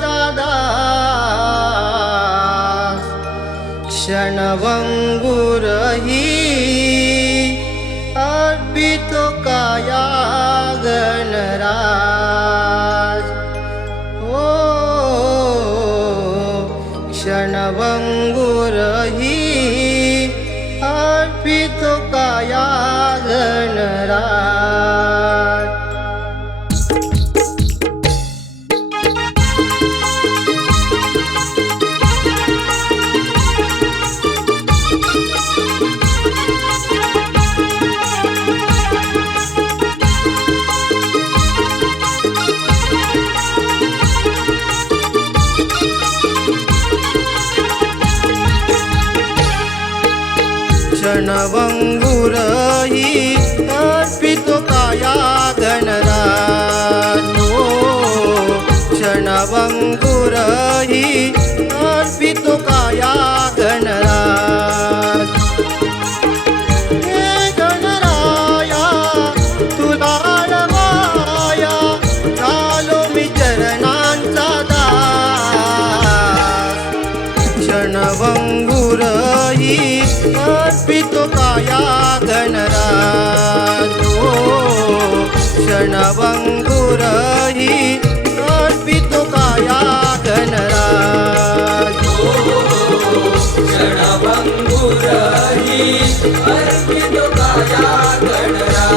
दादा क्षणवङ्गुरहि क्षणभंगुरही अर्पितो काया गणराज हो अर्पितो काया गणराज क्षणभंगुरही अर्पितो काया गणराज काया गणराज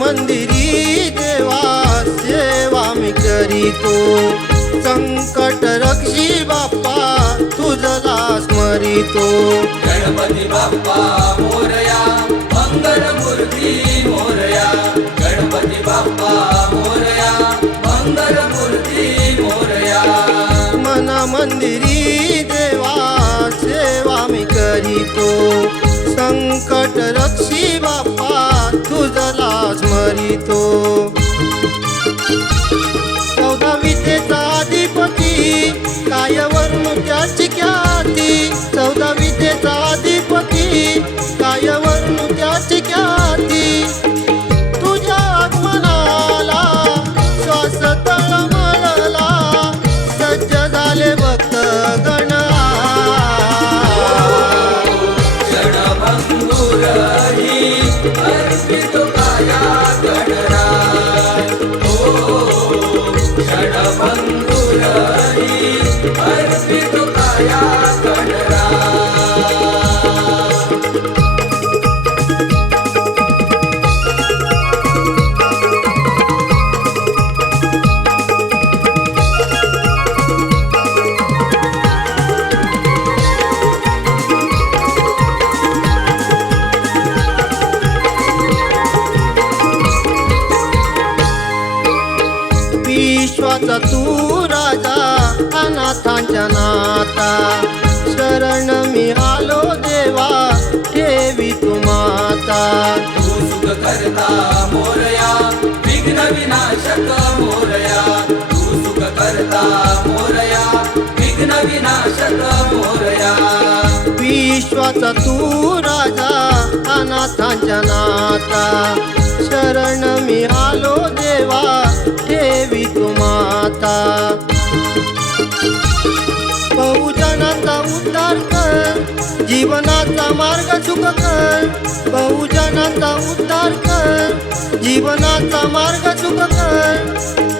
मंदिरी देवा सेवा मी करीतो. संकट रक्षी बाप्पा तुझला स्मरितो गणपती बाप्पा मोरया मंगल मूर्ती मोरया. गणपती बाप्पा मोरया मंगल मूर्ती मोरया. मन मंदिरी देवा सेवा मी करीतो. संकट रक्षी बाप्पा Sabati विश्वाचा तू राजा अनाथांच्या नाता. शरण मी आलो देवा ठेवी तू माता. तू सुख करता मोरया विघ्न विनाशक मोरया. तू सुख करता मोरया विघ्न विनाशक मोरया. विश्वाचा तू राजा अनाथांच्या नाता. शरण मी आलो जीवनाचा मार्ग सुख कर बहुजनाचा उद्धार कर. जीवनाचा मार्ग सुख कर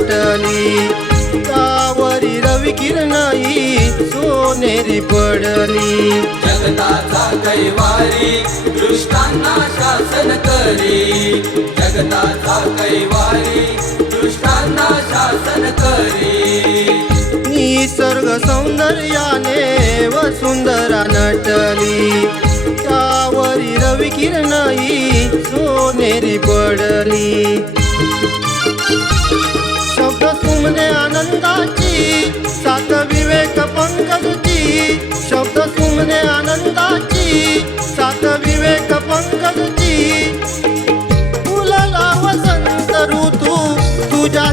नटली कावरी रवी किरणाई सोनेरी पडली. जगताचा कैवारी दृष्टांना शासन करी. जगताचा कैवारी दृष्टांना शासन करी. निसर्ग सौंदर्याने वसुंधरा नटली. कावरी रवी किरणाई सोनेरी पडली. आनंदाची सात विवेक पंकजची शब्द सुमने आनंदाची सात विवेक पंकजची. फुलला वसंत ऋतू तुझ्या